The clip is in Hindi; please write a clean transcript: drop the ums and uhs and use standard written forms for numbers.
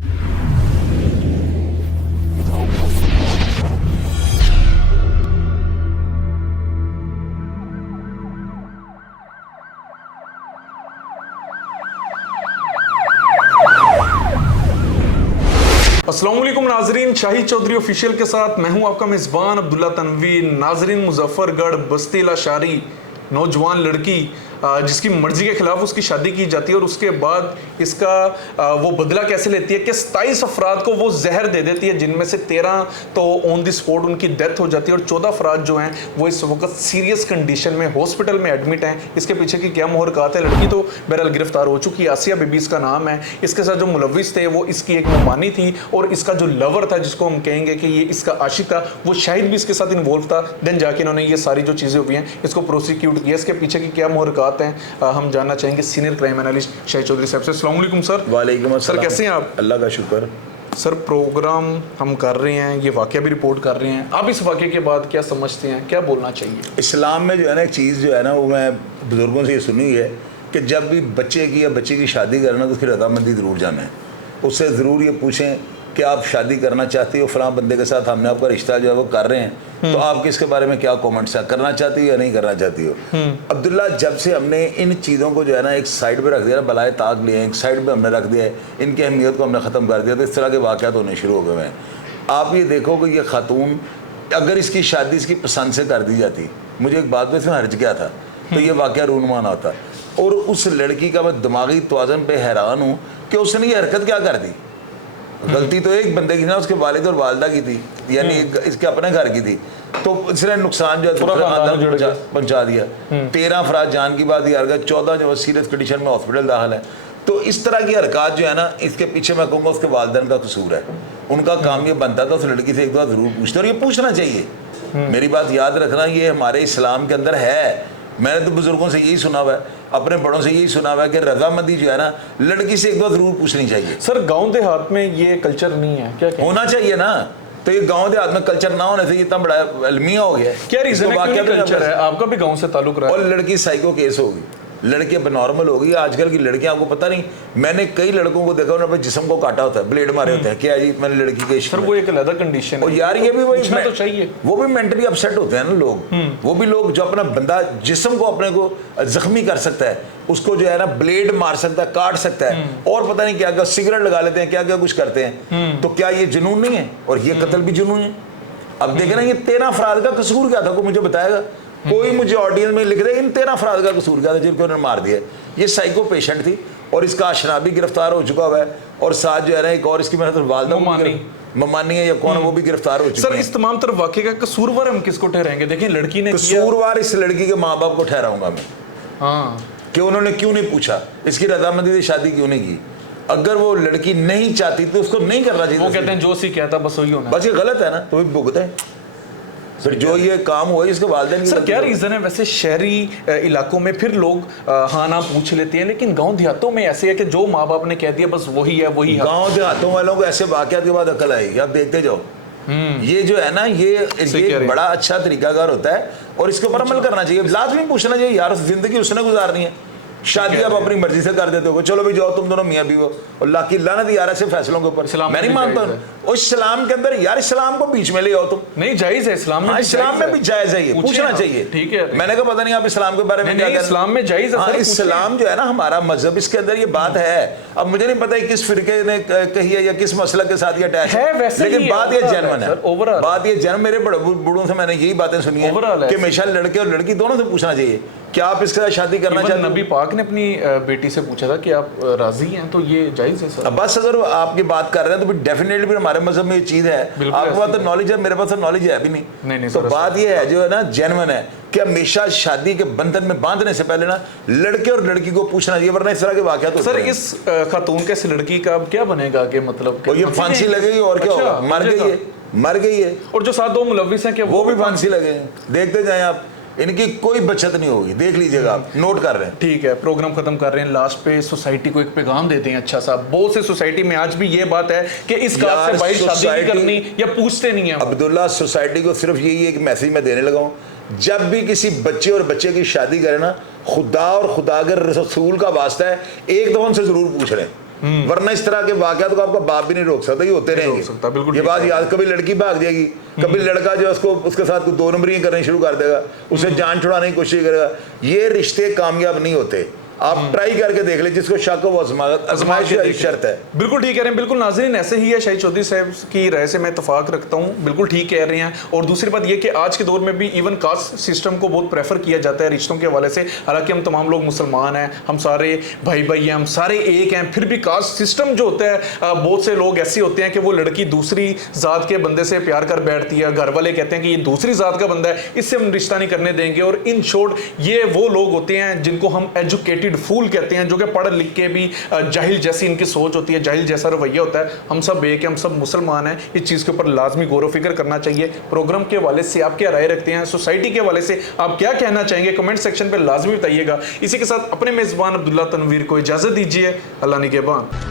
अस्सलाम वालेकुम नाजरीन, शाहिद चौधरी ऑफिशियल के साथ मैं हूं आपका मेज़बान अब्दुल्ला तनवीर। नाजरीन, मुजफ्फरगढ़ बस्ती लाशारी नौजवान लड़की जिसकी मर्जी के खिलाफ उसकी शादी की जाती है और उसके बाद इसका वो बदला कैसे लेती है कि 27 अफराद को वो जहर दे देती है, जिनमें से 13 तो ऑन द स्पॉट उनकी डेथ हो जाती है और 14 अफराद जो हैं वो इस वक्त सीरियस कंडीशन में हॉस्पिटल में एडमिट हैं। इसके पीछे की क्या मुहरकात है? लड़की तो बहरहाल गिरफ्तार हो चुकी है, आसिया बीबी इसका नाम है। इसके साथ जो मुलविस थे वो इसकी एक ममानी थी और इसका जो लवर था, जिसको हम कहेंगे कि ये इसका आशिक था, वो शाहिद भी इसके साथ इन्वॉल्व था। देन जाके इन्होंने ये सारी जो चीज़ें हुई हैं इसको प्रोसिक्यूट किया। इसके पीछे की क्या मुहरकात हैं हम जानना चाहेंगे senior crime analyst Shahid Chaudhary साहब से। अस्सलाम वालेकुम सर। वालेकुम अस्सलाम। सर कैसे हैं आप? अल्लाह का शुक्र। सर प्रोग्राम हम कर रहे हैं, ये वाकया भी रिपोर्ट कर रहे हैं, आप इस वाकये के बाद क्या समझते हैं, क्या बोलना चाहिए? इस्लाम में जो है ना एक चीज़ जो है ना वो मैं बुज़ुर्गों से ये सुनी हुई है कि जब भी बच्चे की या बच्ची की शादी करना तो उसकी रज़ामंदी ज़रूर जाना है। उससे ज़रूर ये पूछें कि आप शादी करना चाहती हो फ़लाँ बंदे के साथ, हमने आपका रिश्ता जो है वो कर रहे हैं, तो आपके इसके बारे में क्या कमेंट्स हैं, करना चाहती हो या नहीं करना चाहती हो? अब्दुल्ला, जब से हमने इन चीज़ों को जो है ना एक साइड पे रख दिया, बलाए ताक लिए एक साइड पे हमने रख दिया है, इनकी अहमियत को हमने ख़त्म कर दिया, तो इस तरह के वाक़यात होने शुरू हो गए हैं। आप ये देखो कि ये खातून अगर इसकी शादी इसकी पसंद से कर दी जाती, मुझे एक बात में इसमें हर्ज गया था, तो ये वाक़या रूनुमा होता। और उस लड़की का मैं दिमागी तवाज़न पे हैरान हूँ कि उसने ये हरकत क्या कर दी। गलती तो एक बंदे की ना, उसके वालिद और वालदा की थी, यानी इसके अपने घर की थी, तो इसने नुकसान जो है पहुंचा दिया। 13 अफराद जान की बात यार, 14 जो सीरियस कंडीशन में हॉस्पिटल दाखिल है। तो इस तरह की हरकत जो है ना, इसके पीछे मैं कहूँगा उसके वालिदैन का कसूर है। उनका काम ये बनता था उस लड़की से एक बार ज़रूर पूछते, और ये पूछना चाहिए। मेरी बात याद रखना, ये हमारे इस्लाम के अंदर है। मैंने तो बुजुर्गों से यही सुना हुआ है, अपने बड़ों से यही सुना हुआ है कि रजामंदी जो है ना लड़की से एक बार जरूर पूछनी चाहिए। सर गांव देहात में ये कल्चर नहीं है, क्या होना चाहिए ना? तो ये गांव देहात में कल्चर ना होने से इतना बड़ा अलमिया हो गया। क्या रीजन है? क्यों कल्चर है? आपका भी गांव से ताल्लुक रहा है। और लड़की साइको केस होगी, लड़की अब नॉर्मल हो गई। आजकल की लड़कियां, आपको पता नहीं, मैंने कई लड़कों को देखा उन्होंने जिस्म को काटा होता है, ब्लेड मारे होते हैं। क्या जी, मैंने लड़की के सर वो एक अलग कंडीशन है। और यार ये भी वही तो चाहिए, वो भी मेंटली अपसेट होते हैं ना लोग। वो भी लोग जो अपना बंदा जिस्म को अपने को जख्मी कर सकता है, उसको जो है ना ब्लेड मार सकता है, काट सकता है, और पता नहीं क्या क्या सिगरेट लगा लेते हैं, क्या क्या कुछ करते हैं। तो क्या ये जुनून नहीं है? और ये कत्ल भी जुनून है। अब देखे ना, ये 13 अफराद का कसूर क्या था, कोई मुझे बताएगा? कोई मुझे ऑडियंस में लिख दे इन 13 अफराद का कसूर क्या था जिनको उन्होंने मार दिया। ये साइको पेशेंट थी और इसका आशना भी गिरफ्तार हो चुका हुआ है, और साथ जो है ना एक और इसकी मेहनत वालदा ममानी है या कौन है वो भी गिरफ्तार हो चुकी है। सर इस तमाम तरफ वाकये का कसूरवार हम किसको ठहराएंगे? देखिए लड़की ने कसूरवार इस लड़की के माँ बाप को ठहराऊंगा मैं। हाँ, कि उन्होंने क्यों नहीं पूछा, इसकी रजामंदी से शादी क्यों नहीं की? अगर वो लड़की नहीं चाहती तो उसको नहीं करना चाहिए। वो कहते हैं जो सी कहता बस वही होना, बस ये गलत है ना, तो भुगत है सर जो ये काम हुआ इसके वालिदैन। सर क्या रीजन है? वैसे शहरी इलाकों में फिर लोग हाँ ना पूछ लेते हैं, लेकिन गांव देहातों में ऐसे है कि जो माँ बाप ने कह दिया बस वही है, वही है। गांव देहातों वालों को ऐसे वाकयात के बाद अकल आएगी, आप देखते जाओ। ये जो है ना ये बड़ा अच्छा तरीकाकार होता है और इसके ऊपर अमल करना चाहिए। लाजमी पूछना चाहिए यार, जिंदगी उसने गुजारनी है, शादी आप अपनी मर्जी से कर देते हो, चलो भी जाओ तुम दोनों मियाँ बीवी, और लाकी लानत यार ऐसे फैसलों के ऊपर मैं नहीं मानता हूँ। और इस्लाम के अंदर यार, इस्लाम को बीच में ले आओ तुम। नहीं जायज है इस्लाम में, इस्लाम में भी जायज है, ये पूछना चाहिए। ठीक है, मैंने कहा पता नहीं आप इस्लाम के बारे में क्या कहते हैं। इस्लाम में जायज है, इस्लाम जो है ना हमारा मजहब, इसके अंदर ये बात है। अब मुझे नहीं पता किस फिरके ने कही है या किस मसला के साथ ये अटैच है, लेकिन बात ये जेन्युइन है। बात ये जेन्युइन, मेरे बड़ों से मैंने यही बातें सुनी है कि हमेशा लड़के और लड़की दोनों से पूछना चाहिए क्या आप इसके साथ शादी करना चाहते हैं। नबी पाक ने अपनी बेटी से पूछा था कि आप राजी हैं, तो ये जायज है सर। अब बस अगर आपकी बात कर रहे हैं तो डेफिनेटली भी हमारे मजहब में ये चीज़ है। आपके पास तो नॉलेज है, मेरे पास तो नॉलेज है भी नहीं। तो बात ये है जो है ना जेन्युइन है कि हमेशा शादी के बंधन में बांधने से पहले ना लड़के और लड़की को पूछना चाहिए, वरना इस तरह के वाकयात तो सर इस खातून के इस लड़की का अब क्या बनेगा कि मतलब ये फांसी लगेगी और क्या होगा? मर गई है। और जो साथ दो मुलविस हैं कि वो भी फांसी लगे। देखते जाएं आप, इनकी कोई बचत नहीं होगी, देख लीजिएगा आप, नोट कर रहे हैं। ठीक है, प्रोग्राम खत्म कर रहे हैं, लास्ट पे सोसाइटी को एक पैगाम देते हैं अच्छा सा। बहुत से सोसाइटी में आज भी ये बात है कि इस कास्ट से भाई शादी नहीं करनी या पूछते नहीं है। अब्दुल्ला, सोसाइटी को सिर्फ यही एक मैसेज मैं देने लगा हूँ, जब भी किसी बच्चे और बच्चे की शादी करें ना, खुदा और खुदागर रसूल का वास्ता है, एक दफा उनसे जरूर पूछ रहे हैं वरना इस तरह के वाकयात को आपका बाप भी नहीं रोक सकता, ये होते सकता, बिल्कुल रहेंगे। ये ठीक बात है। याद, कभी लड़की भाग जाएगी, कभी लड़का जो है उसको उसके साथ कुछ दो नंबरी करनी शुरू कर देगा, उसे जान छुड़ाने की कोशिश करेगा। ये रिश्ते कामयाब नहीं होते। आप ट्राई करके देख ले, जिसको शक हो वो आजमाइश की शर्त है। बिल्कुल ठीक कह रहे हैं। बिल्कुल नाजरीन, ऐसे ही है। शाहिद चौधरी साहब की राय से मैं इत्तेफाक रखता हूँ, बिल्कुल ठीक कह रहे हैं। और दूसरी बात ये कि आज के दौर में भी इवन कास्ट सिस्टम को बहुत प्रेफर किया जाता है रिश्तों के हवाले से। हालांकि हम तमाम लोग मुसलमान हैं, हम सारे भाई भाई हैं, हम सारे एक हैं, फिर भी कास्ट सिस्टम जो होता है, बहुत से लोग ऐसे होते हैं कि वो लड़की दूसरी जात के बंदे से प्यार कर बैठती है, घर वाले कहते हैं कि ये दूसरी जात का बंदा है, इससे हम रिश्ता नहीं करने देंगे। और इन शॉर्ट ये वो लोग होते हैं जिनको हम एजुकेटेड फूल कहते हैं, जो कि पढ़ लिख के भी जाहिल जैसी इनकी सोच होती है, जाहिल जैसा रवैया होता है। हम सब एक हैं, हम सब मुसलमान हैं। इस चीज़ के ऊपर लाजमी गौर व फिक्र करना चाहिए। प्रोग्राम के हवाले से आप क्या राय रखते हैं, सोसाइटी के हवाले से आप क्या कहना चाहेंगे, कमेंट सेक्शन पे लाजमी बताइएगा। इसी के साथ अपने मेज़बान अब्दुल्ला तनवीर को इजाज़त दीजिए। अल्लाह निगहबान।